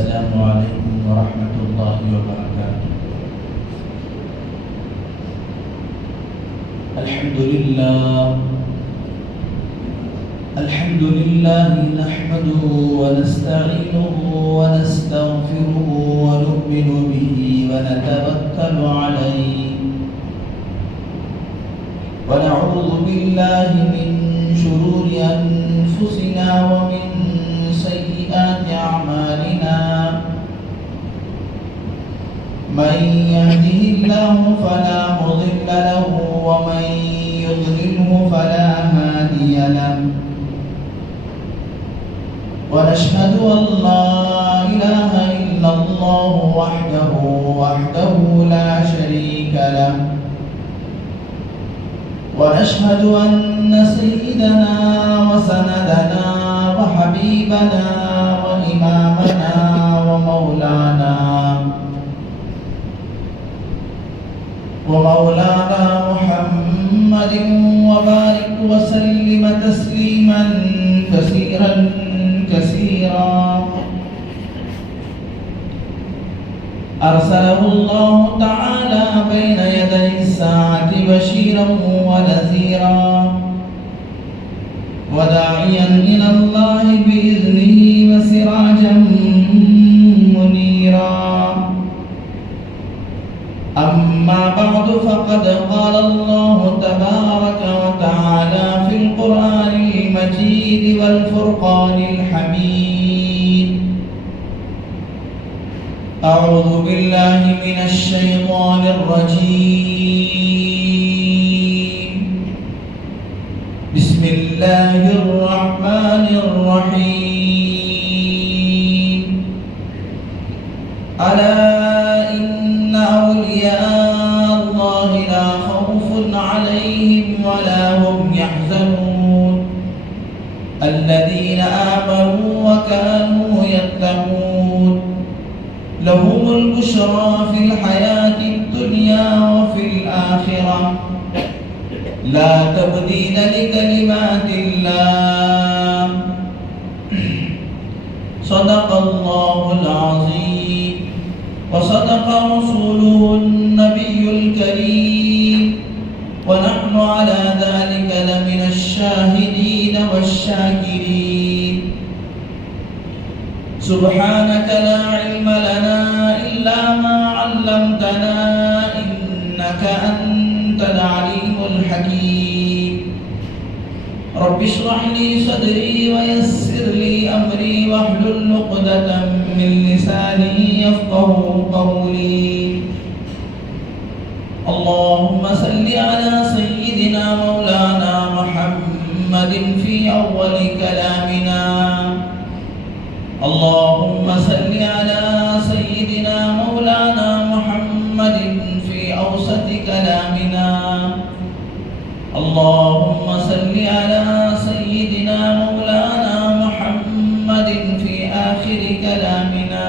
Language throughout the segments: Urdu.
السلام عليكم ورحمة الله وبركاته. الحمد لله نحمده ونستعينه ونستغفره ونؤمن به ونتوكل عليه ونعوذ بالله من شرور أنفسنا ومن سيئات أعمالنا. من يهده الله فلا مضل له ومن يضلله فلا هادي له. ونشهد أن لا إله إلا الله وحده لا شريك له. ونشهد أن سيدنا وسندنا وحبيبنا وإمامنا ومولانا محمد وبارك وسلم تسليما كثيرا أرسله الله تعالى بين يدي الساعة بشيرا ونذيرا وداعيا إلى الله بإذنه وسراجا منيرا. أما بعد فقد قال الله تبارك وتعالى في القرآن المجيد والفرقان الحميد: أعوذ بالله من الشيطان الرجيم. بسم الله الرحمن الرحيم. ألا إن أولياء الله لا خوف عليهم ولا هم يحزنون الذين آمنوا وكانوا يتقون لهم البشرى في الحياة الدنيا وفي الآخرة لا تبديل لكلمات الله. صدق الله العظيم وصدق رسوله النبي الكريم ونحن على ذلك لمن الشاهدين والشاكرين. سبحانك لا علم لنا إلا ما علمتنا إنك أنت العليم الحكيم. رب اشرح لي صدري ويسر لي أمري واحلل عقدة من لساني يفقهوا قولي. اللهم صل على سيدنا مولانا محمد في أول كلامنا. اللهم صل على سيدنا مولانا محمد في أوسط كلامنا. اللهم صل على سيدنا مولانا محمد في آخر كلامنا.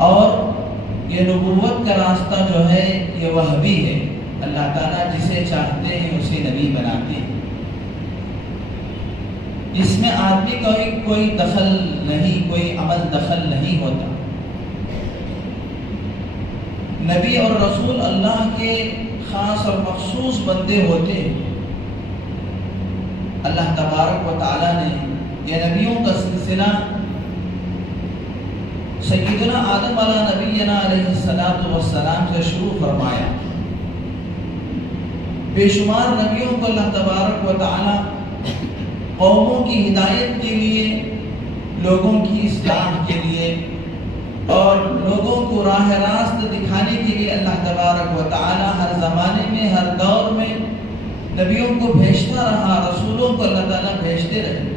اور یہ نبوت کا راستہ جو ہے یہ وہبی ہے، اللہ تعالیٰ جسے چاہتے ہیں اسے نبی بناتے ہیں، اس میں آدمی کا کوئی دخل نہیں، کوئی عمل دخل نہیں ہوتا۔ نبی اور رسول اللہ کے خاص اور مخصوص بندے ہوتے ہیں۔ اللہ تبارک و تعالیٰ نے یہ نبیوں کا سلسلہ سیدنا آدم علیہ نبینا علیہ السلام سے شروع فرمایا۔ بے شمار نبیوں کو اللہ تبارک و تعالیٰ قوموں کی ہدایت کے لیے، لوگوں کی اصلاح کے لیے اور لوگوں کو راہ راست دکھانے کے لیے اللہ تبارک و تعالیٰ ہر زمانے میں، ہر دور میں نبیوں کو بھیجتا رہا، رسولوں کو اللہ تعالیٰ بھیجتے رہے۔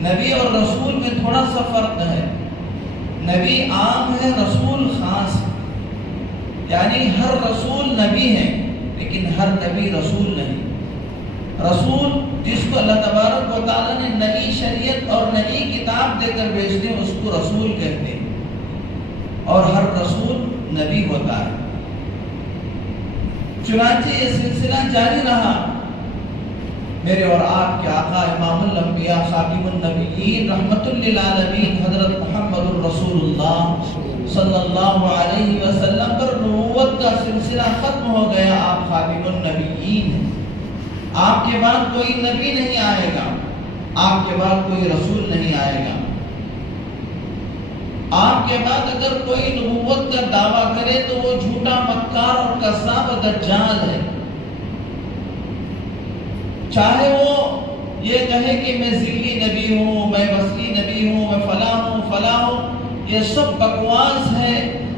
نبی اور رسول میں تھوڑا سا فرق ہے، نبی عام ہے، رسول خاص ہے، یعنی ہر رسول نبی ہے لیکن ہر نبی رسول نہیں۔ رسول جس کو اللہ تبارک و تعالیٰ نے نئی شریعت اور نئی کتاب دے کر بھیجتے ہیں اس کو رسول کہتے ہیں، اور ہر رسول نبی ہوتا ہے۔ چنانچہ یہ سلسلہ جاری رہا۔ میرے اور آپ کے آقا امام الانبیاء خاتم النبیین رحمت للعالمین حضرت محمد الرسول اللہ صلی اللہ علیہ وسلم پر نبوت کا سلسلہ ختم ہو گیا۔ آپ خاتم النبیین ہیں، آپ کے بعد کوئی نبی نہیں آئے گا، آپ کے بعد کوئی رسول نہیں آئے گا۔ آپ کے بعد اگر کوئی نبوت کا دعویٰ کرے تو وہ جھوٹا مکار اور کذاب دجال ہے، چاہے وہ یہ کہے کہ میں ذلی نبی ہوں، میں وصلی نبی ہوں، میں فلاں ہوں، یہ سب بکواس ہے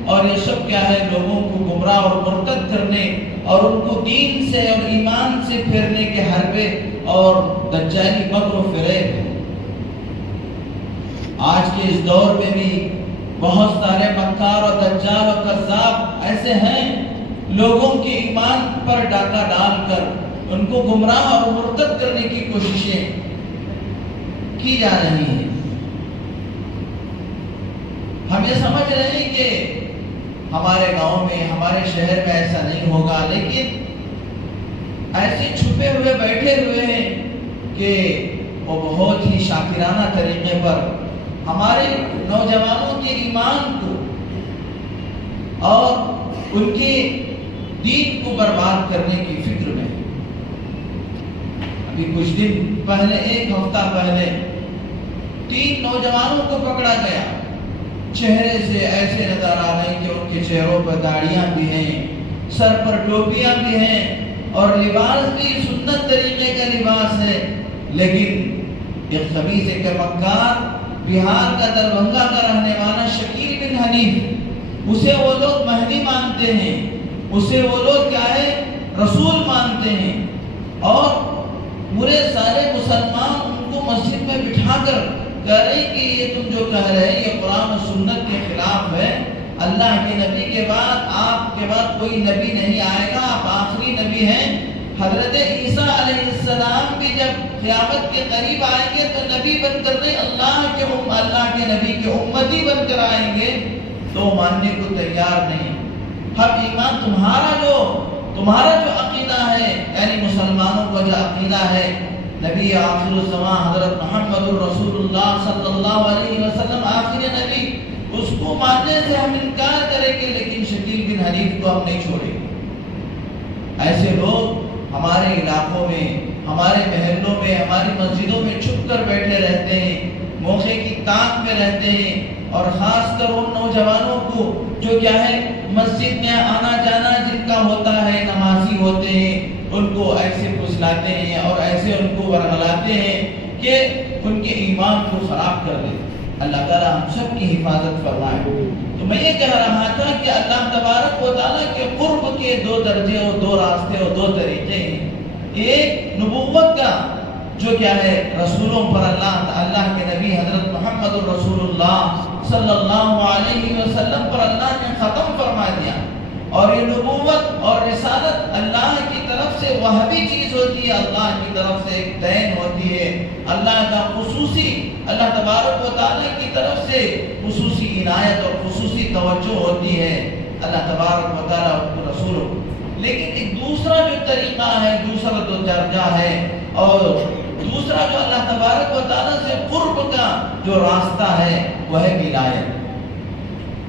اور یہ سب کیا ہے، لوگوں کو گمراہ اور مرتد کرنے اور ان کو دین سے اور ایمان سے پھیرنے کے حربے اور دجالی مکر و فریب ہے۔ آج کے اس دور میں بھی بہت سارے مکار اور دجال اور کذاب ایسے ہیں، لوگوں کے ایمان پر ڈاکہ ڈال کر ان کو گمراہ اور مرتد کرنے کی کوششیں کی جا رہی ہیں۔ ہم یہ سمجھ رہے ہیں کہ ہمارے گاؤں میں، ہمارے شہر میں ایسا نہیں ہوگا، لیکن ایسے چھپے ہوئے بیٹھے ہوئے ہیں کہ وہ بہت ہی شاکرانہ طریقے پر ہمارے نوجوانوں کے ایمان کو اور ان کے دین کو برباد کرنے کی فکر میں۔ ابھی کچھ دن پہلے، ایک ہفتہ پہلے 3 نوجوانوں کو پکڑا گیا، چہرے سے ایسے نظر آ رہے ہیں کہ ان کے چہروں پر داڑیاں بھی ہیں، سر پر ٹوپیاں بھی ہیں اور لباس بھی سنت طریقے کا لباس ہے، لیکن ایک خبیث کے مکار بہار کا دربھنگا کا رہنے والا شکیل بن حنیف، اسے وہ لوگ مہدی مانتے ہیں، اسے وہ لوگ کیا ہے، رسول مانتے ہیں، اور پورے سارے مسلمان ان کو مسجد میں بٹھا کر کہہ رہے کہ یہ تم جو کہہ رہے ہیں یہ قرآن و سنت کے خلاف ہے، اللہ کے نبی کے بعد آپ کے بعد کوئی نبی نہیں آئے گا، آپ آخری نبی ہیں۔ حضرت عیسیٰ علیہ السلام بھی جب قیامت کے قریب آئیں گے تو نبی بن کر نہیں، اللہ کے نبی کے امتی بن کر آئیں گے، تو ماننے کو تیار نہیں۔ ہم ایمان تمہارا جو عقیدہ ہے، یعنی مسلمانوں کا جو عقیدہ ہے، نبی آخر الزمان حضرت محمد الرسول اللہ صلی اللہ علیہ وسلم آخری نبی، اس کو ماننے سے ہم انکار کریں گے، لیکن شکیل بن حنیف کو ہم نہیں چھوڑیں گے۔ ایسے لوگ ہمارے علاقوں میں، ہمارے محلوں میں، ہماری مسجدوں میں چھپ کر بیٹھے رہتے ہیں، موقع کی تاک میں رہتے ہیں، اور خاص کر ان نوجوانوں کو جو کیا ہے، مسجد میں آنا جانا جن کا ہوتا ہے، نمازی ہوتے ہیں، ان کو ایسے پھسلاتے ہیں اور ایسے ان کو ورغلاتے ہیں کہ ان کے ایمان کو خراب کر دیں۔ اللہ تعالیٰ ہم سب کی حفاظت فرمائے۔ تو میں یہ کہہ رہا تھا کہ اللہ تبارک و تعالیٰ کے قرب کے 2 درجے اور 2 راستے اور 2 طریقے ہیں۔ ایک نبوت کا جو کیا ہے، رسولوں پر اللہ کے نبی حضرت محمد الرسول اللہ صلی اللہ علیہ وسلم پر اللہ نے ختم فرما دیا، اور یہ نبوت اور رسالت اللہ کی طرف سے وہبی چیز ہوتی ہے، اللہ کی طرف سے ایک دین ہوتی ہے، اللہ کا خصوصی، اللہ تبارک و تعالیٰ کی طرف سے خصوصی کی عنایت اور خصوصی توجہ ہوتی ہے اللہ تبارک و تعالیٰ اور رسولوں. لیکن ایک دوسرا جو طریقہ ہے، دوسرا جو درجہ ہے، اور دوسرا جو اللہ تبارک و تعالیٰ سے قرب کا جو راستہ ہے وہ ہے ولایت.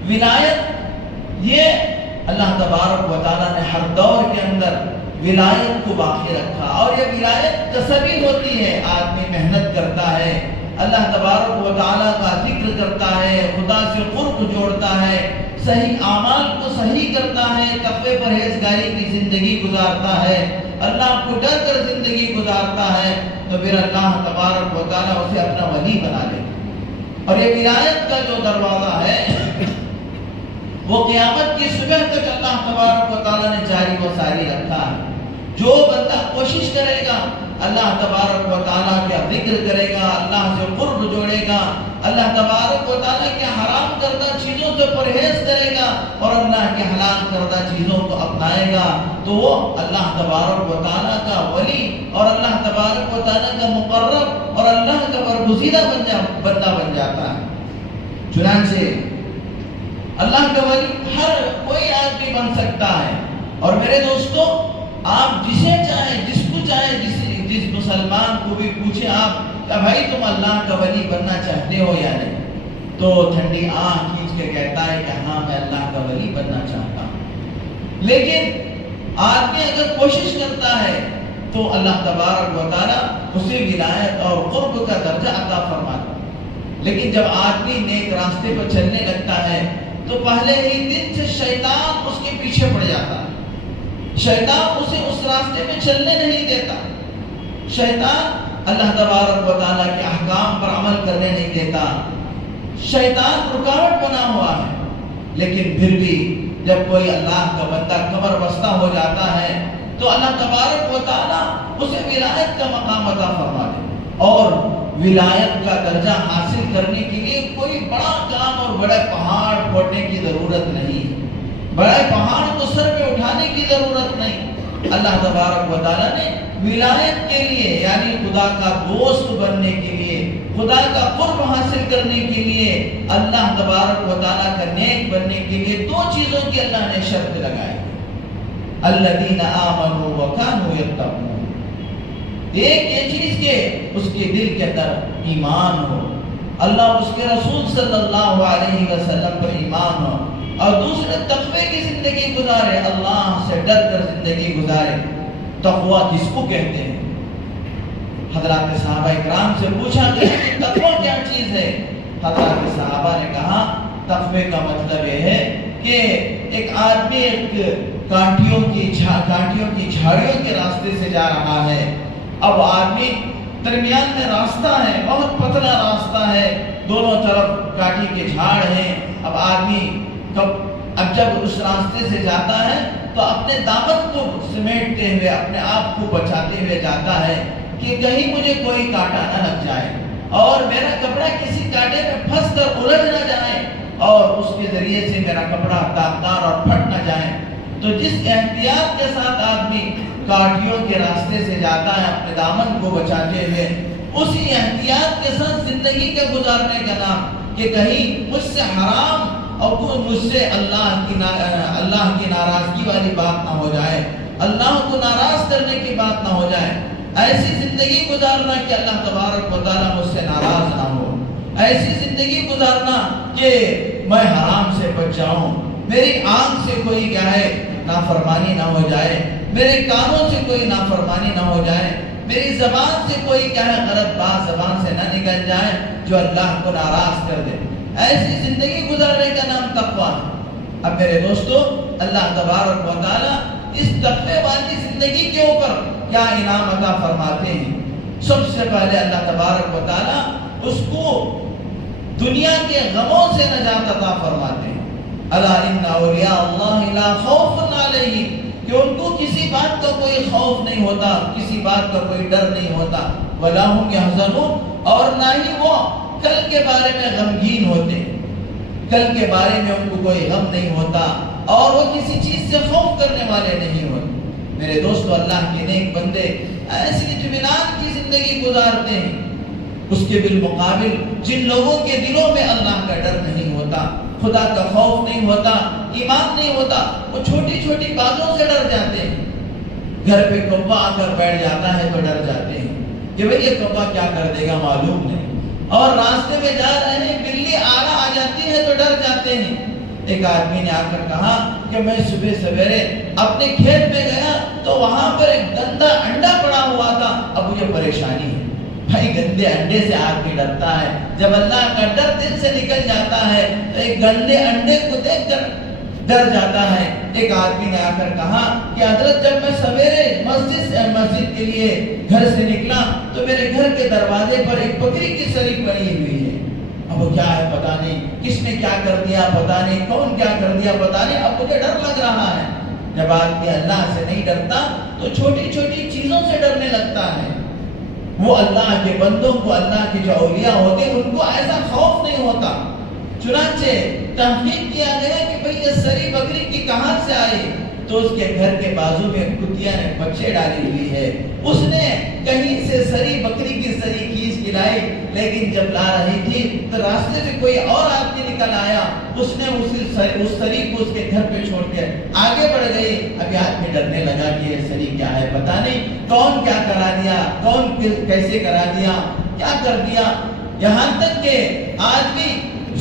ولایت یہ اللہ تبارک و تعالیٰ نے ہر دور کے اندر ولایت کو باقی رکھا، اور یہ ولایت کسبی ہوتی ہے. آدمی محنت کرتا ہے، اللہ تبارک و تعالیٰ کا ذکر کرتا ہے، خدا سے قرب جوڑتا ہے، صحیح اعمال کو صحیح کرتا ہے، تقوی پرہیزگاری کی زندگی گزارتا ہے، اللہ کو ڈر کر زندگی گزارتا ہے، تو پھر اللہ تبارک و تعالیٰ اسے اپنا ولی بنا لے. اور یہ ولایت کا جو دروازہ ہے وہ قیامت کی صبح تک اللہ تبارک و تعالیٰ نے جاری و ساری رکھا ہے. جو بندہ کوشش کرے گا، اللہ تبارک و تعالیٰ کا ذکر کرے گا، اللہ سے قرب جوڑے گا، اللہ تبارک و تعالیٰ کے حرام کردہ چیزوں سے پرہیز کرے گا اور اللہ کے حلال کردہ چیزوں کو اپنائے گا، تو وہ اللہ تبارک و تعالیٰ کا ولی اور اللہ تبارک و تعالیٰ کا مقرب اور اللہ کا برگزیدہ بندہ بن جاتا ہے. چنانچہ اللہ کا ولی ہر کوئی آدمی بن سکتا ہے. اور میرے دوستو، آپ جسے چاہیں، جس کو چاہیں، جس مسلمان کو بھی پوچھیں آپ کہ بھائی تم اللہ کا ولی بننا چاہتے ہو یا نہیں، تو ٹھنڈی آنکھ کھینچ کے کہتا ہے کہ ہاں میں اللہ کا ولی بننا چاہتا ہوں. لیکن آدمی اگر کوشش کرتا ہے تو اللہ تبارک و تعالیٰ اسے ولایت اور قرب کا درجہ عطا فرماتا ہے. لیکن جب آدمی نیک راستے پر چلنے لگتا ہے تو پہلے ہی دن سے شیطان اس کے پیچھے پڑ جاتا ہے. شیطان اسے اس راستے میں چلنے نہیں دیتا. شیطان اللہ تبارک و تعالیٰ کے احکام پر عمل کرنے نہیں دیتا. شیطان رکاوٹ بنا ہوا ہے. لیکن پھر بھی جب کوئی اللہ کا بندہ قبر بستہ ہو جاتا ہے تو اللہ تبارک و تعالیٰ اسے ولایت کا مقام عطا فرما دے. اور ولایت کا درجہ حاصل کرنے کے لیے کوئی بڑا کام اور بڑے پہاڑ پھوڑنے کی ضرورت نہیں، بڑے پہاڑ کو سر پہ اٹھانے کی ضرورت نہیں. اللہ تبارک و تعالیٰ نے ولایت کے لیے، یعنی خدا کا دوست بننے کے لیے، خدا کا قرب حاصل کرنے کے لیے، اللہ تبارک و تعالیٰ کا نیک بننے کے لیے دو چیزوں کی اللہ نے شرط لگائی. الذین آمنوا وکانوا یتقون. ایک یہ چیز کہ اس کے دل کے اندر ایمان ہو، اللہ اس کے رسول صلی اللہ علیہ وسلم پر ایمان ہو، اور دوسرے تقوی کی زندگی گزارے، اللہ سے ڈر کر زندگی گزارے. تقوی کس کو کہتے ہیں؟ حضرات صحابہ اکرام سے پوچھا کہ تقوی کیا چیز ہے؟ حضرات صحابہ نے کہا تقوی کا مطلب یہ ہے کہ ایک آدمی ایک کانٹیوں کی جھاڑیوں کے راستے سے جا رہا ہے. اب آدمی درمیان میں راستہ ہے، بہت پتلا راستہ ہے، دونوں طرف کاٹی کے جھاڑ ہیں. اب آدمی اب جب اس راستے سے جاتا ہے تو اپنے دامن کو سمیٹتے ہوئے، اپنے آپ کو بچاتے ہوئے جاتا ہے کہ کہیں مجھے کوئی کانٹا نہ لگ جائے اور میرا کپڑا کسی کانٹے میں پھنس کر الجھ نہ جائے اور اس کے ذریعے سے میرا کپڑا داغدار اور پھٹ نہ جائے. تو جس احتیاط کے ساتھ آدمی کانٹیوں کے راستے سے جاتا ہے اپنے دامن کو بچاتے ہوئے، اسی احتیاط کے ساتھ زندگی کا گزارنے کا نام کہ کہیں مجھ سے حرام اور مجھ سے اللہ کی ناراضگی والی بات نہ ہو جائے، اللہ کو ناراض کرنے کی بات نہ ہو جائے. ایسی زندگی گزارنا کہ اللہ تبارک و تعالیٰ مجھ سے ناراض نہ ہو. ایسی زندگی گزارنا کہ میں حرام سے بچ جاؤں، میری آنکھ سے کوئی کیا ہے نافرمانی نہ ہو جائے، میرے کانوں سے کوئی نافرمانی نہ ہو جائے، میری زبان سے کوئی کیا ہے غلط بات زبان سے نہ نکل جائے جو اللہ کو ناراض کر دے. ایسی زندگی گزارنے کا نام تقویٰ ہے. اب میرے دوستو، اللہ تبارک و تعالیٰ اس تقوی والی زندگی کے اوپر کیا انعام عطا فرماتے ہیں؟ سب سے پہلے اللہ تبارک و تعالیٰ اس کو دنیا کے غموں سے نجات عطا فرماتے ہیں. الا ان اولیاء اللہ لا خوف علیہم، کہ ان کو کسی بات کا کوئی خوف نہیں ہوتا، کسی بات کا کوئی ڈر نہیں ہوتا. ولا هم يحزنون، اور نہ ہی وہ کل کے بارے میں غمگین ہوتے، کل کے بارے میں ان کو کوئی غم نہیں ہوتا اور وہ کسی چیز سے خوف کرنے والے نہیں ہوتے. میرے دوستو، اللہ کے نیک بندے ایسی اطمینان کی زندگی گزارتے ہیں، اس کے بالمقابل جن لوگوں کے دلوں میں اللہ کا ڈر نہیں ہوتا، خدا کا خوف نہیں ہوتا، ایمان نہیں ہوتا، وہ چھوٹی چھوٹی باتوں سے ڈر جاتے ہیں۔ گھر پہ کوا آ کر بیٹھ جاتا ہے تو ڈر جاتے ہیں کہ بھئی یہ کوا کیا کر دے گا معلوم نہیں، اور راستے میں جا رہے ہیں بلی آ جاتی ہے تو ڈر جاتے ہیں۔ ایک آدمی نے آ کر کہا کہ میں صبح سویرے اپنے کھیت میں گیا تو وہاں پر ایک گندا انڈا پڑا ہوا تھا، اب مجھے پریشانی ہے۔ بھائی گندے انڈے سے آدمی ڈرتا ہے، جب اللہ کا ڈر دل سے نکل جاتا ہے تو ایک گندے انڈے کو دیکھ کر ڈر جاتا ہے۔ ایک آدمی نے آ کر کہا کہ حضرت جب میں سویرے مسجد کے لیے گھر سے نکلا تو میرے گھر کے دروازے پر ایک بکری کی سری پڑی ہوئی ہے، اب وہ کیا ہے پتا نہیں، کس نے کیا کر دیا پتا نہیں، کون کیا کر دیا پتا نہیں، اب مجھے ڈر لگ رہا ہے۔ جب آدمی اللہ سے نہیں ڈرتا تو چھوٹی چھوٹی چیزوں سے ڈرنے لگتا ہے۔ وہ اللہ کے بندوں کو، اللہ کے جو اولیاء ہوتے ہیں ان کو ایسا خوف نہیں ہوتا۔ چنانچہ تحقیق کیا گیا کہ بھئی یہ سری بکری کی کہاں سے آئی، تو اس کے گھر کے بازو میں کتیا نے بچے ڈالی ہوئی ہے، اس نے کہیں سے سری بکری کی سری کھینچ کے لائی، لیکن جب لا رہی تھی تو راستے سے کوئی اور آدمی نکل آیا، اس نے اس سری کو اس کے گھر پہ چھوڑ کے آگے بڑھ گئی۔ ابھی آدمی ڈرنے لگا کہ یہ سری کیا ہے پتا نہیں، کون کیا کرا دیا، کون کیسے کرا دیا، کیا کر دیا، یہاں تک کہ آدمی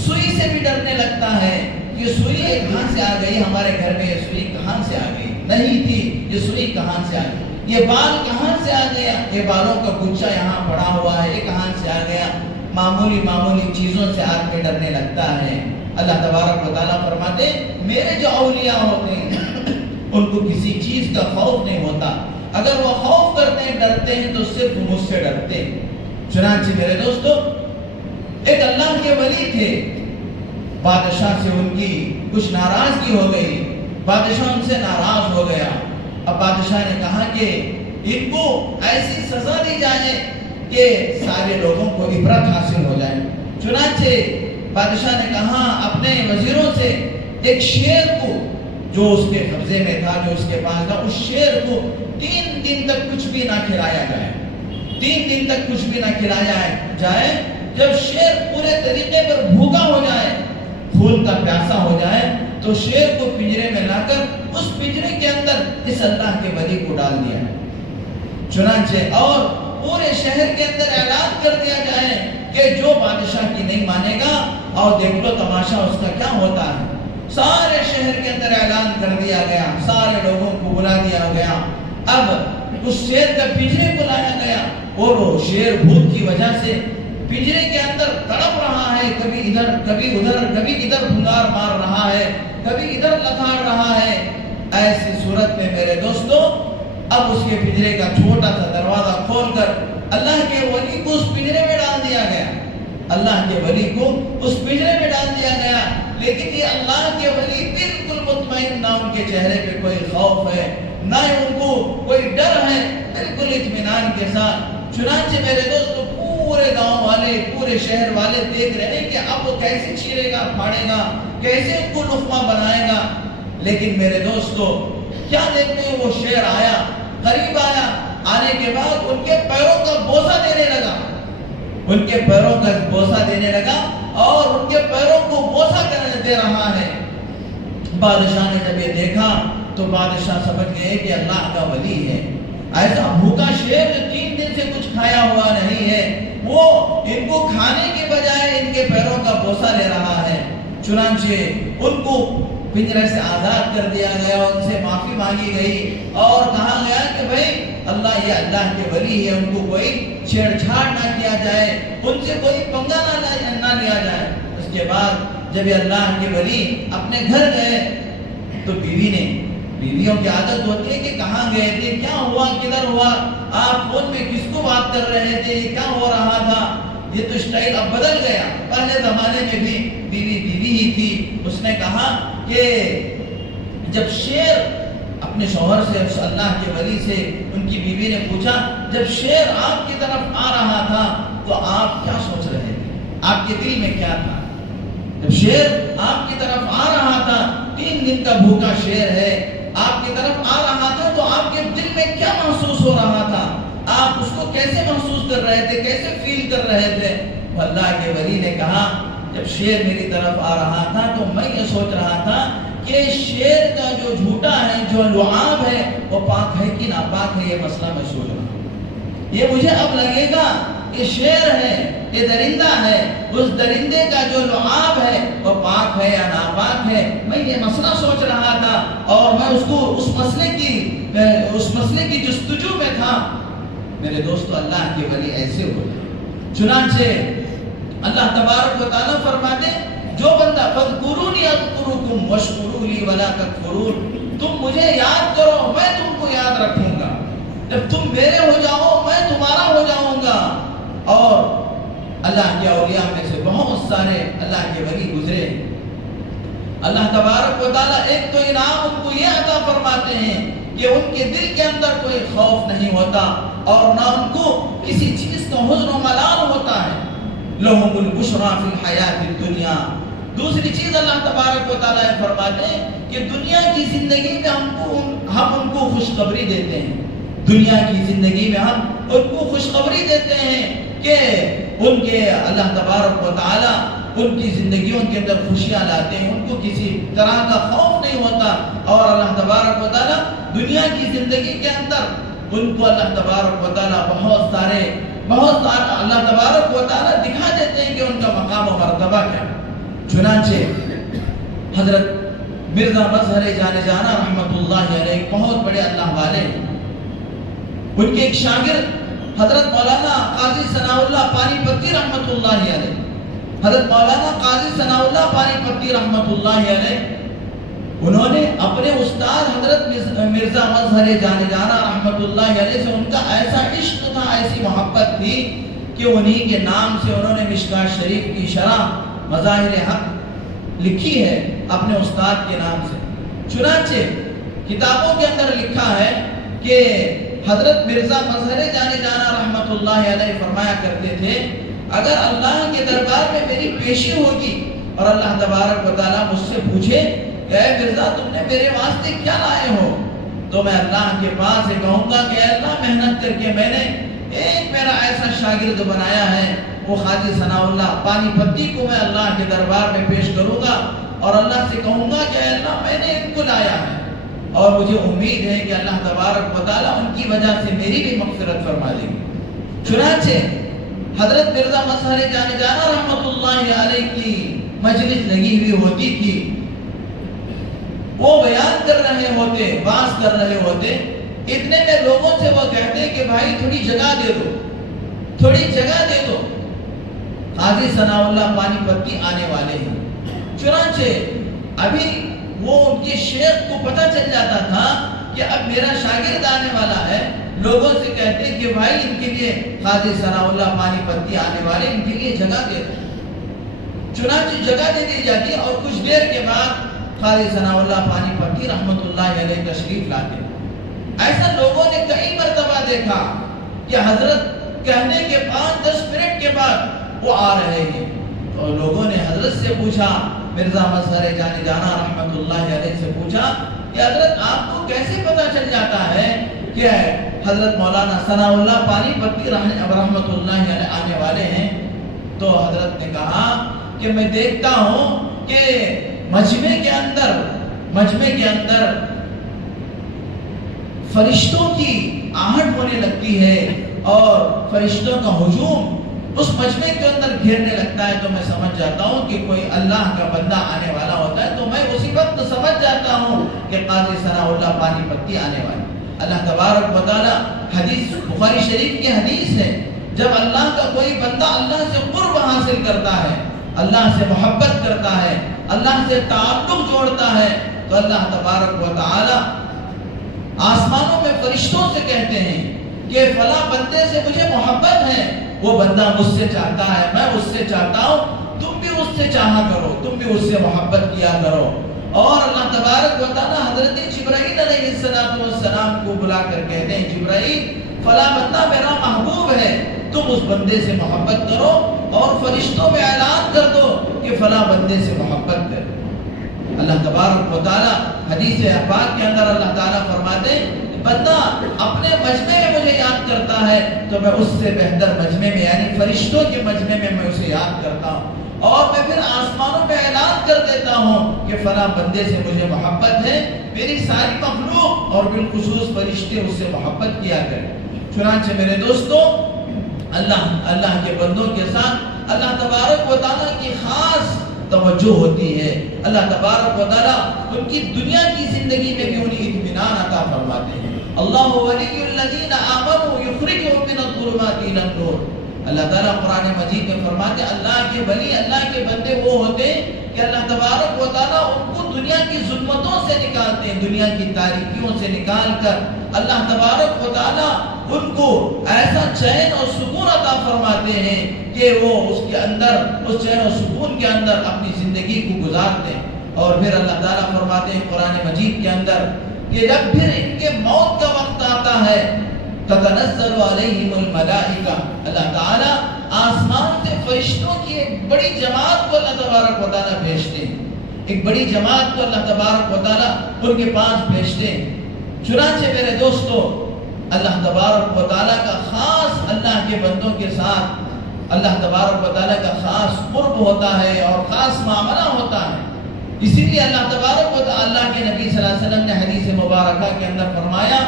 سوئی سے بھی ڈرنے لگتا ہے۔ یہ سوئی کہاں سے آ گئی، ہمارے گھر میں یہ سوئی کہاں سے آ گئی، نہیں تھی، یہ سوئی کہاں سے آ گئی، یہ بال کہاں سے آ گیا، یہ بالوں کا گچھا یہاں پڑا ہوا ہے، یہ کہاں سے آ گیا۔ معمولی چیزوں سے آدمی ڈرنے لگتا ہے۔ اللہ تبارک و تعالیٰ فرماتے میرے جو اولیاء ہوتے ہیں ان کو کسی چیز کا خوف نہیں ہوتا، اگر وہ خوف کرتے ہیں ڈرتے ہیں تو صرف مجھ سے ڈرتے ہیں۔ چنانچہ میرے دوستو ایک اللہ کے ولی تھے، بادشاہ سے ان کی کچھ ناراضگی ہو گئی، بادشاہ ان سے ناراض ہو گیا۔ اب بادشاہ نے کہا کہ ان کو ایسی سزا دی جائے کہ سارے لوگوں کو عبرت حاصل ہو جائے۔ چنانچہ بادشاہ نے کہا اپنے وزیروں سے ایک شیر کو جو اس کے قبضے میں تھا، جو اس کے پاس تھا، اس شیر کو 3 دن تک کچھ بھی نہ کھلایا جائے، 3 دن تک کچھ بھی نہ کھلایا جائے۔ جب شیر پورے طریقے پر بھوکا ہو جائے، خون کا پیاسا ہو جائے، تو شیر کو پنجرے میں لا کر اس پنجرے کے اندر اس اللہ کے ولی کو ڈال دیا۔ چنانچہ اور پورے شہر کے اندر اعلان کر دیا جائے کہ جو بادشاہ کی نہیں مانے گا، اور دیکھ لو تماشا اس کا کیا ہوتا ہے۔ سارے شہر کے اندر اعلان کر دیا گیا، سارے لوگوں کو بلا دیا گیا۔ اب اس شیر کا پنجرے کو لایا گیا اور وہ شیر بھوک کی وجہ سے پنجرے کے اندر تڑپ رہا ہے، کبھی ادھر کبھی ادھر، کبھی ادھر بھنگار مار رہا ہے، کبھی ادھر لتاڑ رہا ہے۔ ایسی صورت میں میرے دوستو اب اس کے پنجرے کا چھوٹا سا دروازہ کھول کر اللہ کے ولی کو اس پنجرے میں ڈال دیا گیا، اللہ کے ولی کو اس پنجرے میں ڈال دیا گیا۔ لیکن یہ اللہ کے ولی بالکل مطمئن، نہ ان کے چہرے پہ کوئی خوف ہے، نہ ان کو کوئی ڈر ہے، بالکل اطمینان کے ساتھ۔ چنانچہ میرے دوستو پورے گاؤں والے، پورے شہر والے دیکھ رہے ہیں کہ اب وہ کیسے چیرے گا، پھاڑے گا، کیسے ان کو لقمہ بنائے گا۔ لیکن میرے دوستو کیا دیکھتے ہیں، وہ شیر آیا، قریب آیا، آنے کے بعد ان کے پیروں کا بوسہ دینے لگا، ان کے پیروں کا بوسہ دینے لگا اور ان کے پیروں کو بوسہ دے رہا ہے۔ بادشاہ نے جب یہ دیکھا تو بادشاہ سمجھ گئے کہ اللہ کا ولی ہے۔ ایسا بھوکا شیر جو 3 دن سے کچھ کھایا ہوا نہیں ہے، وہ ان کو کھانے کے بجائے ان کے پیروں کا بوسہ لے رہا ہے۔ چنانچہ ان کو پنجرے سے آزاد کر دیا گیا، ان سے معافی مانگی گئی اور کہا گیا کہ بھائی اللہ یہ اللہ کے ولی ہے، ان کو کوئی چھیڑ چھاڑ نہ کیا جائے، ان سے کوئی پنگا نہ لیا جائے۔ اس کے بعد جب یہ اللہ کے ولی اپنے گھر گئے تو بیویوں کی عادت ہوتی ہے کہ کہاں گئے تھے، کیا ہوا، کدھر ہوا، آپ فون میں کس کو بات کر رہے تھے، کیا ہو رہا تھا۔ یہ تو اسٹائل اب بدل گیا، پہلے زمانے میں بھی بیوی ہی تھی۔ اس نے کہا کہ جب شیر اپنے شوہر سے، اللہ کے ولی سے ان کی بیوی نے پوچھا جب شیر آپ کی طرف آ رہا تھا تو آپ کیا سوچ رہے تھے، آپ کے دل میں کیا تھا؟ جب شیر آپ کی طرف آ رہا تھا، 3 دن کا بھوکا شیر ہے، آپ کی طرف آ رہا تھا تو آپ کے دل میں کیا محسوس ہو رہا تھا؟ آپ اس کو کیسے محسوس کر رہے تھے، کیسے فیل کر رہے تھے؟ اللہ کے ولی نے کہا جب شیر میری طرف آ رہا تھا تو میں یہ سوچ رہا تھا کہ شیر کا جو جھوٹا ہے، جو لعاب ہے، وہ پاک ہے کہ ناپاک ہے، یہ مسئلہ میں سوچ رہا ہوں۔ یہ مجھے اب لگے گا یہ شیر ہے، یہ درندہ ہے، اس درندے کا جو لعاب ہے وہ پاک ہے یا ناپاک ہے، میں یہ مسئلہ سوچ رہا تھا اور میں اس مسئلے کی جستجو میں تھا۔ میرے دوستو، اللہ کے ولی ایسے ہوتے ہیں۔ چنانچہ اللہ تبارک و تعالیٰ فرماتے جو بندہ فَاذْكُرُونِي أَذْكُرُكُمْ وَاشْكُرُوا لِي وَلَا تَكْفُرُونَ، تم مجھے یاد کرو میں تم کو یاد رکھوں گا، جب تم میرے ہو جاؤ میں تمہارا ہو جاؤں گا۔ اور اللہ کے اولیاء میں سے بہت سارے اللہ کے ولی گزرے، اللہ تبارک و تعالیٰ ایک تو انعام ان کو یہ عطا فرماتے ہیں کہ ان کے دل کے اندر کوئی خوف نہیں ہوتا اور نہ ان کو کسی چیز کا حزن و ملال ہوتا ہے۔ لَهُمُ الْبُشْرَى فِي الْحَيَاةِ الدُّنْيَا۔ دوسری چیز اللہ تبارک و تعالیٰ فرماتے ہیں کہ دنیا کی زندگی میں ہم ان کو خوشخبری دیتے ہیں، دنیا کی زندگی میں ہم ان کو خوشخبری دیتے ہیں کہ ان کے اللہ تبارک و تعالیٰ ان کی زندگیوں کے اندر خوشیاں لاتے ہیں، ان کو کسی طرح کا خوف نہیں ہوتا۔ اور اللہ تبارک و تعالیٰ دنیا کی زندگی کے اندر ان کو اللہ تبارک و تعالیٰ بہت سارے اللہ تبارک و تعالیٰ دکھا دیتے ہیں کہ ان کا مقام و مرتبہ کیا۔ چنانچہ حضرت مرزا مظہر جانے جانا رحمت اللہ علیہ بہت بڑے اللہ والے، ان کے ایک شاگرد حضرت مولانا قاضی ثناء اللہ پانی پتی رحمت اللہ علیہ، حضرت مولانا قاضی ثناء اللہ پانی پتی رحمت اللہ علیہ، انہوں نے اپنے استاد حضرت مرزا مظہر جانے جانا رحمت اللہ علیہ سے ان کا ایسا عشق تھا، ایسی محبت تھی کہ انہی کے نام سے انہوں نے مشکات شریف کی شرح مظاہر حق لکھی ہے اپنے استاد کے نام سے۔ چنانچہ کتابوں کے اندر لکھا ہے کہ حضرت مرزا مظہر جانے جانا رحمت اللہ علیہ فرمایا کرتے تھے اگر اللہ کے دربار میں میری پیشی ہوگی اور اللہ تبارک و تعالیٰ مجھ سے پوچھے اے مرزا تم نے میرے واسطے کیا لائے ہو، تو میں اللہ کے پاس سے کہوں گا کہ اللہ محنت کر کے میں نے ایک میرا ایسا شاگرد بنایا ہے، وہ قاضی ثناء اللہ پانی پتی کو میں اللہ کے دربار میں پیش کروں گا اور اللہ سے کہوں گا کہ اے اللہ میں نے ان کو لایا ہے اور مجھے امید ہے کہ اللہ تبارک و تعالیٰ ان کی وجہ سے میری بھی مغفرت فرما دے گی۔ چنانچہ حضرت مرزا مظہر جانے جانا رحمت اللہ علیہ کی مجلس لگی ہوئی ہوتی تھی، وہ بیان کر رہے ہوتے، باز کر رہے ہوتے، اتنے میں لوگوں سے وہ کہتے کہ بھائی تھوڑی جگہ دے دو، تھوڑی جگہ دے دو، قاضی ثناء اللہ پانی پتی آنے والے ہیں۔ چنانچہ ابھی وہ ان کے شیخ کو پتہ چل جاتا تھا کہ اب میرا شاگرد آنے والا ہے، لوگوں سے کہتے کہ بھائی ان کے لیے قاضی ثناء اللہ پانی پتی آنے والے، ان کے لیے جگہ دے دو۔ چنانچہ جگہ دے دی جاتی اور کچھ دیر کے بعد قاضی ثناء اللہ پانی پتی رحمت اللہ علیہ تشریف لاتے۔ ایسا لوگوں نے کئی مرتبہ دیکھا کہ حضرت کہنے کے 5-10 منٹ کے بعد وہ آ رہے ہیں، اور لوگوں نے حضرت سے پوچھا، مرزا مظہر جانے جانا رحمت اللہ علیہ سے پوچھا کہ حضرت آپ کو کیسے پتہ چل جاتا ہے کہ حضرت مولانا ثناء اللہ پانی پتی رحمت اللہ علیہ آنے والے ہیں؟ تو حضرت نے کہا کہ میں دیکھتا ہوں کہ مجمع کے اندر فرشتوں کی آہٹ ہونے لگتی ہے اور فرشتوں کا ہجوم اس مجمع کے اندر گھیرنے لگتا ہے، تو میں سمجھ جاتا ہوں کہ کوئی اللہ کا بندہ آنے والا ہوتا ہے، تو میں اسی وقت سمجھ جاتا ہوں کہ قاضی ثناء اللہ پانی پتی آنے والا۔ اللہ تبارک و تعالی حدیث بخاری شریف کی حدیث ہے، جب اللہ کا کوئی بندہ اللہ سے قرب حاصل کرتا ہے، اللہ سے محبت کرتا ہے، اللہ سے تعلق جوڑتا ہے، تو اللہ تبارک و تعالی آسمانوں میں فرشتوں سے کہتے ہیں کہ فلاں بندے سے مجھے محبت ہے، وہ بندہ مجھ سے چاہتا ہے، میں اس سے چاہتا ہوں، تم بھی اس سے چاہا کرو، تم بھی اس سے محبت کیا کرو۔ اور اللہ تبارک و تعالی حضرت جبرائیل علیہ السلام کو بلا کر کہتے ہیں جبرائیل فلاں بندہ میرا محبوب ہے، تم اس بندے سے محبت کرو اور فرشتوں میں اعلان کر دو کہ فلاں بندے سے محبت کرو۔ اللہ تبارک و تعالی حدیث پاک کے اندر اللہ تعالیٰ فرماتے ہیں بندہ اپنے مجمع میں مجھے یاد کرتا ہے تو میں اس سے بہتر مجمع میں یعنی فرشتوں کے مجمع میں اسے یاد کرتا ہوں، اور میں پھر آسمانوں میں اعلان کر دیتا ہوں کہ فلاں بندے سے مجھے محبت ہے، میری ساری مخلوق اور بالخصوص فرشتے اس سے محبت کیا کریں۔ چنانچہ میرے دوستو، اللہ کے بندوں کے ساتھ اللہ تبارک و تعالیٰ کی خاص توجہ ہوتی ہے۔ اللہ تبارک و تعالیٰ ان کی دنیا کی زندگی میں بھی انہیں اطمینان عطا فرماتے ہیں۔ اللہ ولی الذین آمنوا یخرجهم من الظلمات الی النور۔ اللہ تعالیٰ قرآن مجید میں فرماتے ہیں اللہ کے ولی، اللہ کے بندے وہ ہوتے ہیں کہ اللہ تبارک و تعالیٰ ان کو دنیا کی ظلمتوں سے نکالتے ہیں، دنیا کی تاریکیوں سے نکال کر اللہ تبارک و تعالیٰ ان کو ایسا چین اور سکون عطا فرماتے ہیں کہ وہ اس کے اندر، اس چین اور سکون کے اندر اپنی زندگی کو گزارتے ہیں۔ اور پھر اللہ تعالیٰ فرماتے ہیں قرآن مجید کے اندر کہ جب پھر ان کے موت کا وقت آتا ہے تتنزل علیہم الملائکہ، اللہ تعالیٰ آسمان سے فرشتوں کی ایک بڑی جماعت کو اللہ تبارک و تعالیٰ بھیجتے ہیں، ایک بڑی جماعت کو اللہ تبارک و تعالیٰ ان کے پاس بھیجتے ہیں۔ چنانچہ میرے دوستو، اللہ تبارک و تعالیٰ کا خاص اللہ کے بندوں کے ساتھ اللہ تبارک و تعالیٰ کا خاص قرب ہوتا ہے اور خاص معاملہ ہوتا ہے۔ اسی لیے اللہ تبارک و تعالیٰ، اللہ کے نبی صلی اللہ علیہ وسلم نے حدیث مبارکہ کے اندر فرمایا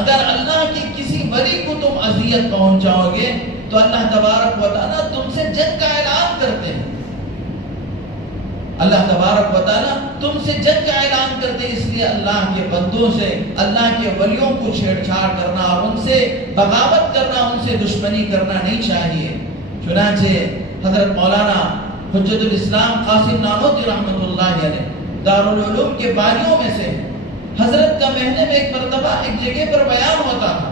اگر اللہ کی کسی ولی کو تم اذیت پہنچاؤ گے تو اللہ تبارک و تعالیٰ تم سے جنگ کا اعلان کرتے ہیں۔ اللہ تبارک و تعالیٰ تم سے جنگ کا اعلان کرتے ہیں، اس لیے اللہ کے بندوں سے، اللہ کے ولیوں کو چھیڑ چھاڑ کرنا اور ان سے بغاوت کرنا، ان سے دشمنی کرنا نہیں چاہیے۔ چنانچہ حضرت مولانا حجت الاسلام قاسم نانوتوی رحمۃ اللہ علیہ دارالعلوم کے باریوں میں سے، حضرت کا مہینے میں ایک مرتبہ ایک جگہ پر بیان ہوتا تھا،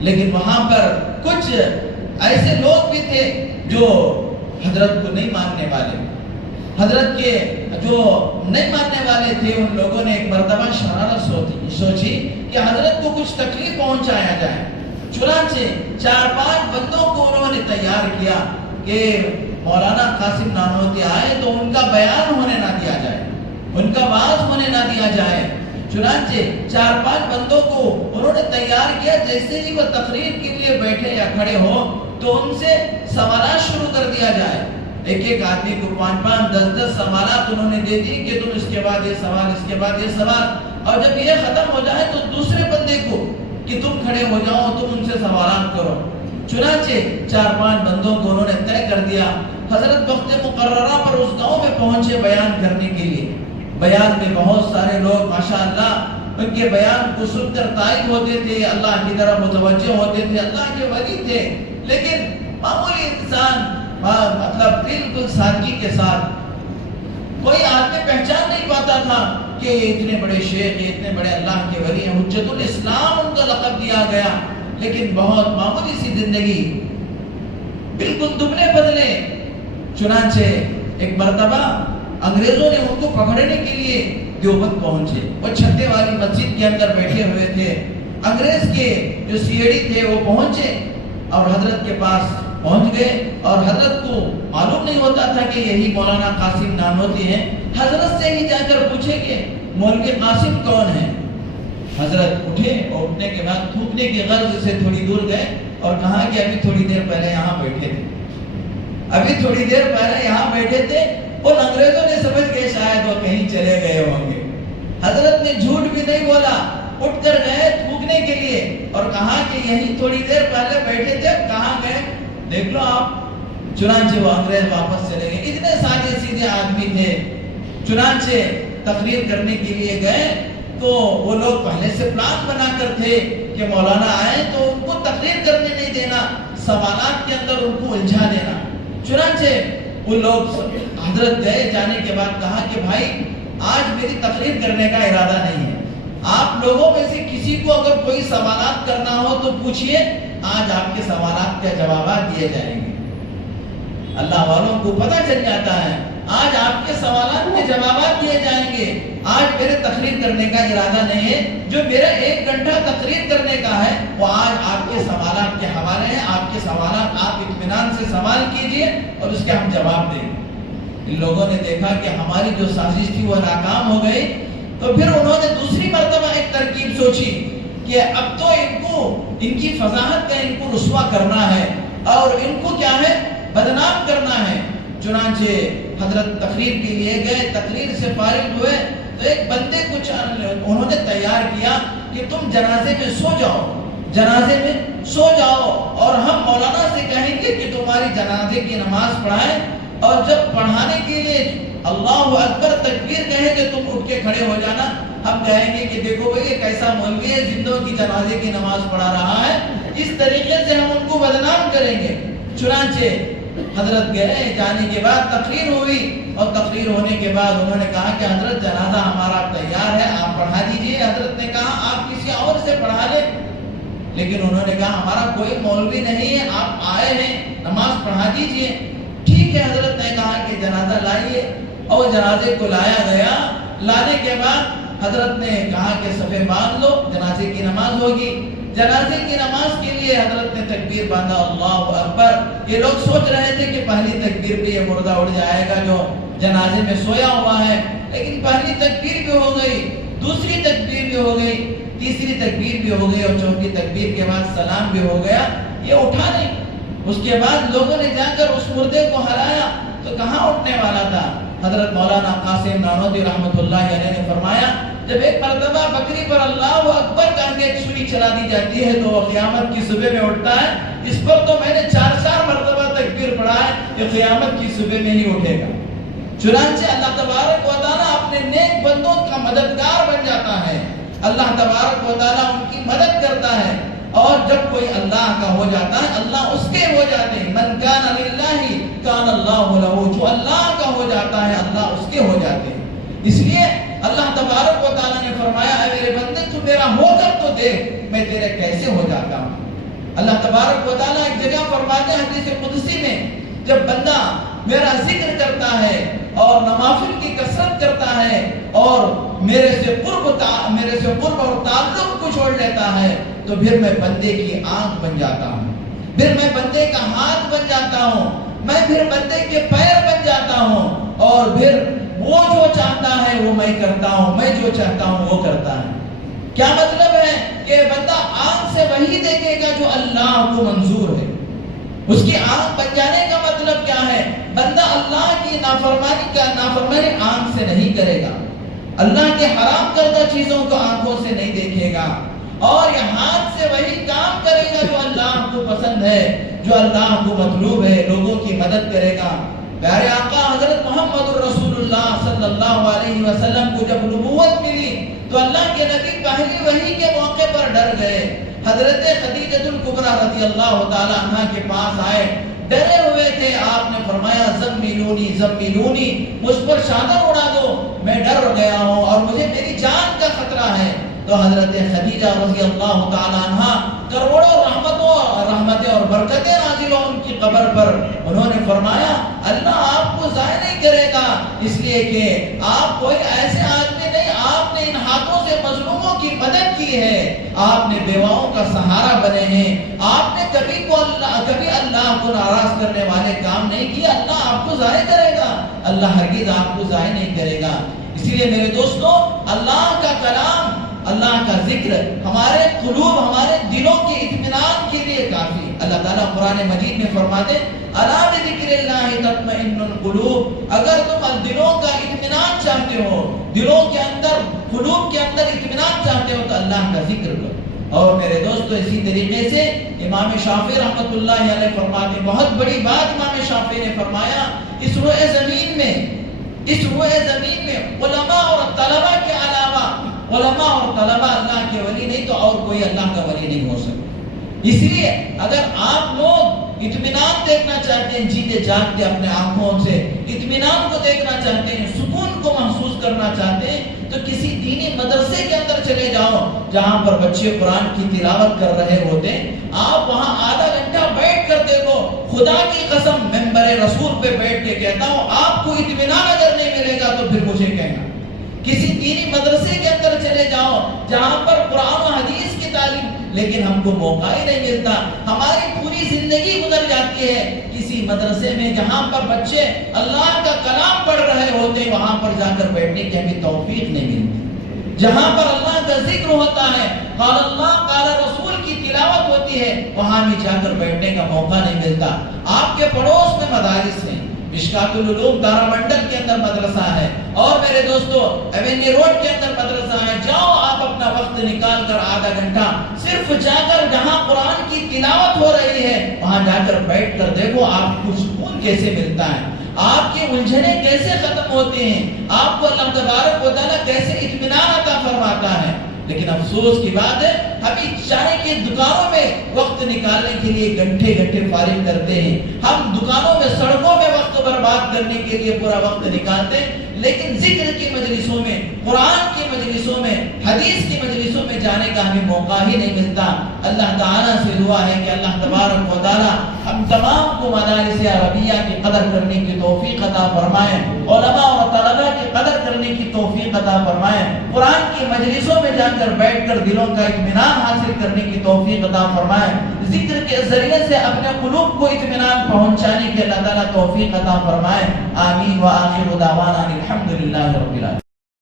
لیکن وہاں پر کچھ ایسے لوگ بھی تھے جو حضرت کو نہیں ماننے والے، حضرت کے جو نہیں ماننے والے تھے، ان لوگوں نے ایک مرتبہ شرارت سوچی کہ حضرت کو کچھ تکلیف پہنچایا جائے۔ چنانچہ 4-5 بندوں کو انہوں نے تیار کیا کہ مولانا قاسم نانوتوی آئے تو ان کا بیان ہونے نہ دیا جائے، ان کا واعظ ہونے نہ دیا جائے۔ چنانچہ 4-5 بندوں کو انہوں نے تیار کیا، جیسے ہی وہ تقریر کے لیے بیٹھے یا کھڑے ہو تو ان سے سوالات شروع کر دیا جائے۔ ایک آدمی کو 5-5 10-10 سوالات انہوں نے دے دی کہ تم اس کے بعد یہ سوال، اس کے بعد یہ سوال، اور جب یہ ختم ہو جائے تو دوسرے بندے کو کہ تم کھڑے ہو جاؤ، تم ان سے سوالات کرو۔ چنانچہ 4-5 بندوں کو انہوں نے طے کر دیا۔ حضرت وقت مقررہ پر اس گاؤں میں پہنچے بیان کرنے کے لیے۔ بیان میں بہت سارے لوگ ماشاءاللہ ان کے بیان کو سن کر تائب ہوتے تھے، اللہ کی طرف متوجہ ہوتے تھے، اللہ کے ولی تھے، لیکن معمولی انسان مطلب بالکل سادگی کے ساتھ کوئی آدمی پہچان نہیں پاتا تھا کہ یہ اتنے بڑے شیخ، یہ اتنے بڑے اللہ کے ولی ہیں، حجت الاسلام ان کا لقب دیا گیا، لیکن بہت معمولی سی زندگی، بالکل دبلے بدلے۔ چنانچہ ایک مرتبہ انگریزوں نے ان کو پکڑنے کے لیے دیوبند پہنچے، وہ چھتے والی مسجد کے اندر بیٹھے ہوئے تھے۔ انگریز کے جو CID تھے وہ پہنچے اور حضرت کے پاس پہنچ گئے، اور حضرت کو معلوم نہیں ہوتا تھا کہ یہی مولانا قاسم نانوتوی ہیں۔ حضرت سے ہی جا کر پوچھے کہ مولوی قاسم کون ہے؟ حضرت اٹھے اور اٹھنے کے بعد تھوکنے کی غرض سے تھوڑی دور گئے اور کہا کہ ابھی تھوڑی دیر پہلے یہاں بیٹھے تھے، ابھی تھوڑی دیر پہلے یہاں بیٹھے تھے۔ اور انگریزوں نے سمجھ گئے شاید وہ کہیں چلے گئے ہوں گے۔ حضرت نے جھوٹ بھی نہیں بولا، اٹھ کر گئے تھوکنے کے لیے اور کہا کہ یہی تھوڑی دیر پہلے بیٹھے تھے، کہاں گئے دیکھ لو آپ۔ چنانچہ وہ انگریز واپس چلے گئے، اتنے سادے سیدھے آدمی تھے۔ چنانچہ تقریر کرنے کے لیے گئے تو وہ لوگ پہلے سے پلان بنا کر تھے کہ مولانا آئے تو ان کو تقریر کرنے نہیں دینا، سوالات کے اندر ان کو الجھا دینا۔ چنانچہ وہ لوگ حضرت گئے، جانے کے بعد کہا کہ بھائی آج میری تقریر کرنے کا ارادہ نہیں ہے، آپ لوگوں میں سے کسی کو اگر کوئی سوالات کرنا ہو تو پوچھئے، آج آپ کے سوالات کے جوابات دیے جائیں گے۔ اللہ والوں کو پتہ چل جاتا ہے آج آپ کے سوالات کے جوابات دیے جائیں گے، آج میرے تقریر کرنے کا ارادہ نہیں ہے، جو میرا 1 گھنٹہ تقریر کرنے کا ہے وہ آج آپ کے سوالات کے حوالے ہیں، آپ کے سوالات آپ اطمینان سے سوال کیجئے اور اس کے ہم جواب دیں گے۔ ان لوگوں نے دیکھا کہ ہماری جو سازش تھی وہ ناکام ہو گئی، تو پھر انہوں نے دوسری مرتبہ ایک ترکیب سوچی کہ اب تو ان کی فضاحت کا ان کو رسوا کرنا ہے اور ان کو کیا ہے بدنام کرنا ہے. چنانچہ حضرت تقریر کے لیے گئے، تقریر سے فارغ ہوئے تو ایک بندے کو انہوں نے تیار کیا کہ تم جنازے میں سو جاؤ، جنازے میں سو جاؤ اور ہم مولانا سے کہیں گے کہ تمہاری جنازے کی نماز پڑھائیں، اور جب پڑھانے کے لیے اللہ اکبر تکبیر کہیں گے تم اٹھ کے کھڑے ہو جانا. ہم کہیں گے کہ دیکھو بھئی یہ کیسا مولوی ہے، زندوں کی جنازے کی نماز پڑھا رہا ہے. اس طریقے سے ہم ان کو بدنام کریں گے. چنانچہ حضرت گئے، جانے کے بعد تقریر ہوئی اور تقریر ہونے کے بعد انہوں نے کہا کہ حضرت جنازہ ہمارا تیار ہے، آپ پڑھا دیجئے. حضرت نے کہا آپ کسی اور سے پڑھا لیں، لیکن انہوں نے کہا ہمارا کوئی مولوی نہیں ہے، آپ آئے ہیں نماز پڑھا دیجئے. ٹھیک ہے، حضرت نے کہا کہ جنازہ لائیے اور جنازے کو لایا گیا. لانے کے بعد حضرت نے کہا کہ صفے باندھ لو، جنازے کی نماز ہوگی. جنازے کی نماز کے لیے حضرت نے تکبیر باندھا، اللہ اکبر. یہ لوگ سوچ رہے تھے کہ پہلی تکبیر پہ یہ مردہ اڑ جائے گا جو جنازے میں سویا ہوا ہے، لیکن پہلی تکبیر بھی ہو گئی، دوسری تکبیر بھی ہو گئی، تیسری تکبیر بھی ہو گئی اور چوتھی تکبیر کے بعد سلام بھی ہو گیا. یہ اٹھا نہیں. اس کے بعد لوگوں نے جا کر اس مردے کو ہلایا تو کہاں اٹھنے والا تھا. حضرت مولانا قاسم نانوتوی رحمۃ اللہ علیہ نے فرمایا جب ایک مرتبہ بکری پر اللہ اکبر کہہ کے ایک سوئی چلا دی جاتی ہے تو وہ قیامت کی صبح میں اٹھتا ہے. اس پر تو میں نے 4 مرتبہ تکبیر پڑھا ہے، یہ قیامت کی صبح میں ہی اٹھے گا. چنانچہ اللہ تبارک و تعالیٰ اپنے نیک بندوں کا مددگار بن جاتا ہے. اللہ تبارک و تعالیٰ ان کی مدد کرتا ہے، اور جب کوئی اللہ کا ہو جاتا ہے اللہ اس کے ہو جاتے ہیں. من کان للہ کان اللہ لہ، جو اللہ کا ہو جاتا ہے اللہ اس کے ہو جاتے ہیں. اس لیے اللہ تبارک و تعالیٰ نے فرمایا اے میرے بندے تو میرا ہو کر تو دیکھ میں تیرے کیسے ہو جاتا ہوں. اللہ تبارک و تعالیٰ ایک جگہ فرماتے ہیں حدیث قدسی میں، جب بندہ میرا ذکر کرتا ہے اور نوافل کی کثرت کرتا ہے اور میرے سے قرب اور تعلق کو چھوڑ لیتا ہے تو پھر میں بندے کی آنکھ بن جاتا ہوں، پھر میں بندے کا ہاتھ بن جاتا ہوں، میں پھر بندے کے پیر بن جاتا ہوں، اور پھر وہ جو چاہتا ہے وہ میں کرتا ہوں، میں جو چاہتا ہوں وہ کرتا ہے. کیا مطلب ہے کہ بندہ آنکھ سے وہی دیکھے گا جو اللہ کو منظور ہے. اس کی آنکھ بن جانے کا مطلب کیا ہے؟ بندہ اللہ کی نافرمانی آنکھ سے نہیں کرے گا، اللہ کے حرام کردہ چیزوں کو آنکھوں سے نہیں دیکھے گا، اور یہ ہاتھ سے وہی کام کرے گا جو اللہ کو پسند ہے، جو اللہ کو مطلوب ہے، لوگوں کی مدد کرے گا. پیارے آقا حضرت محمد رسول اللہ صلی اللہ علیہ وسلم کو جب نبوت ملی تو اللہ کے نبی پہلی وحی کے موقع پر ڈر گئے. حضرت خدیجہ الکبریٰ رضی اللہ تعالی عنہ کے پاس آئے، ڈرے ہوئے تھے. آپ نے فرمایا زملونی زملونی، مجھ پر چادر اڑا دو، میں ڈر گیا ہوں اور مجھے میری جان کا خطرہ ہے. تو حضرت خدیجہ رضی اللہ تعالی عنہ کروڑوں رحمتیں اور برکتیں نازل ہوں ان کی قبر پر. انہوں نے فرمایا اللہ آپ کو ضائع نہیں کرے گا، اس لیے کہ آپ کوئی ایسے آدمی نہیں، آپ نے ان ہاتھوں سے مظلوموں کی مدد کی ہے، آپ نے بیواؤں کا سہارا بنے ہیں، آپ نے کبھی اللہ کو ناراض کرنے والے کام نہیں کیے. اللہ آپ کو ضائع کرے گا؟ اللہ ہرگز آپ کو ضائع نہیں کرے گا. اس لیے میرے دوستو اللہ کا کلام، اللہ کا ذکر ہمارے قلوب، ہمارے دلوں کے اطمینان کے لیے کافی. اللہ تعالیٰ قرآن مجید میں فرماتے الا بذکر اللہ تطمئن القلوب، اگر تم دلوں کا اطمینان چاہتے ہو، دلوں کے اندر، قلوب کے اندر اطمینان چاہتے ہو تو اللہ کا ذکر کرو. اور میرے دوستو اسی طریقے سے امام شافعی رحمۃ اللہ علیہ فرماتے، بہت بڑی بات امام شافعی نے فرمایا، اس روئے زمین میں علماء اور طلباء کے علاوہ، علماء اور طلباء اللہ کے ولی نہیں تو اور کوئی اللہ کا ولی نہیں ہو سکتا. اس لیے اگر آپ لوگ اطمینان دیکھنا چاہتے ہیں، جیتے جاگتے اپنے آنکھوں سے اطمینان کو دیکھنا چاہتے ہیں، سکون کو محسوس کرنا چاہتے ہیں، تو کسی دینی مدرسے کے اندر چلے جاؤ جہاں پر بچے قرآن کی تلاوت کر رہے ہوتے ہیں. آپ وہاں آدھا گھنٹہ بیٹھ کر دیکھو، خدا کی قسم ممبر رسول پہ بیٹھ کے کہتا ہوں آپ کو اطمینان اگر نہیں ملے گا تو پھر مجھے کہنا. کسی دینی مدرسے کے اندر چلے جاؤ جہاں پر قرآن و حدیث کی تعلیم، لیکن ہم کو موقع ہی نہیں ملتا. ہماری پوری زندگی گزر جاتی ہے کسی مدرسے میں جہاں پر بچے اللہ کا کلام پڑھ رہے ہوتے ہیں، وہاں پر جا کر بیٹھنے کی ہمیں توفیق نہیں ملتی. جہاں پر اللہ کا ذکر ہوتا ہے، قال اللہ قال رسول کی تلاوت ہوتی ہے، وہاں بھی جا کر بیٹھنے کا موقع نہیں ملتا۔ آپ کے پڑوس میں مدارس ہیں، مشکات العلوم دارا منڈل کے اندر مدرسہ ہے، اور میرے دوستو ایونی روڈ کے اندر مدرسہ ہے۔ جاؤ آپ اپنا وقت نکال کر آدھا گھنٹہ صرف جا کر جہاں قرآن کی تلاوت ہو رہی ہے وہاں جا کر بیٹھ کر دیکھو آپ کو سکون کیسے ملتا ہے، آپ کی الجھنیں کیسے ختم ہوتی ہیں، آپ کو اللہ تبارک و تعالیٰ کیسے اطمینان عطا فرماتا ہے۔ لیکن افسوس کی بات ہے، ہم چائے کی دکانوں میں وقت نکالنے کے لیے گھنٹے گھنٹے فارغ کرتے ہیں، ہم دکانوں میں سڑکوں میں وقت برباد کرنے کے لیے پورا وقت نکالتے ہیں، لیکن ذکر کی مجلسوں میں، قرآن کی مجلسوں میں، حدیث کی مجلسوں میں جانے کا ہمیں موقع ہی نہیں ملتا۔ اللہ تعالیٰ سے دعا ہے کہ اللہ تبارک و تعالیٰ ہم تمام کو مدارس عربیہ کی قدر کرنے کی توفیق عطا فرمائیں، علماء اور طلباء کی قدر کرنے کی توفیق عطا فرمائیں، قرآن کی مجلسوں میں جا کر بیٹھ کر دلوں کا اطمینان حاصل کرنے کی توفیق عطا فرمائیں، ذکر کے ذریعے سے اپنے قلوب کو اطمینان پہنچانے کی اللہ تعالیٰ توفیق عطا فرمائیں۔ آمین و آخر دعوانا الحمدللہ رب العالمین۔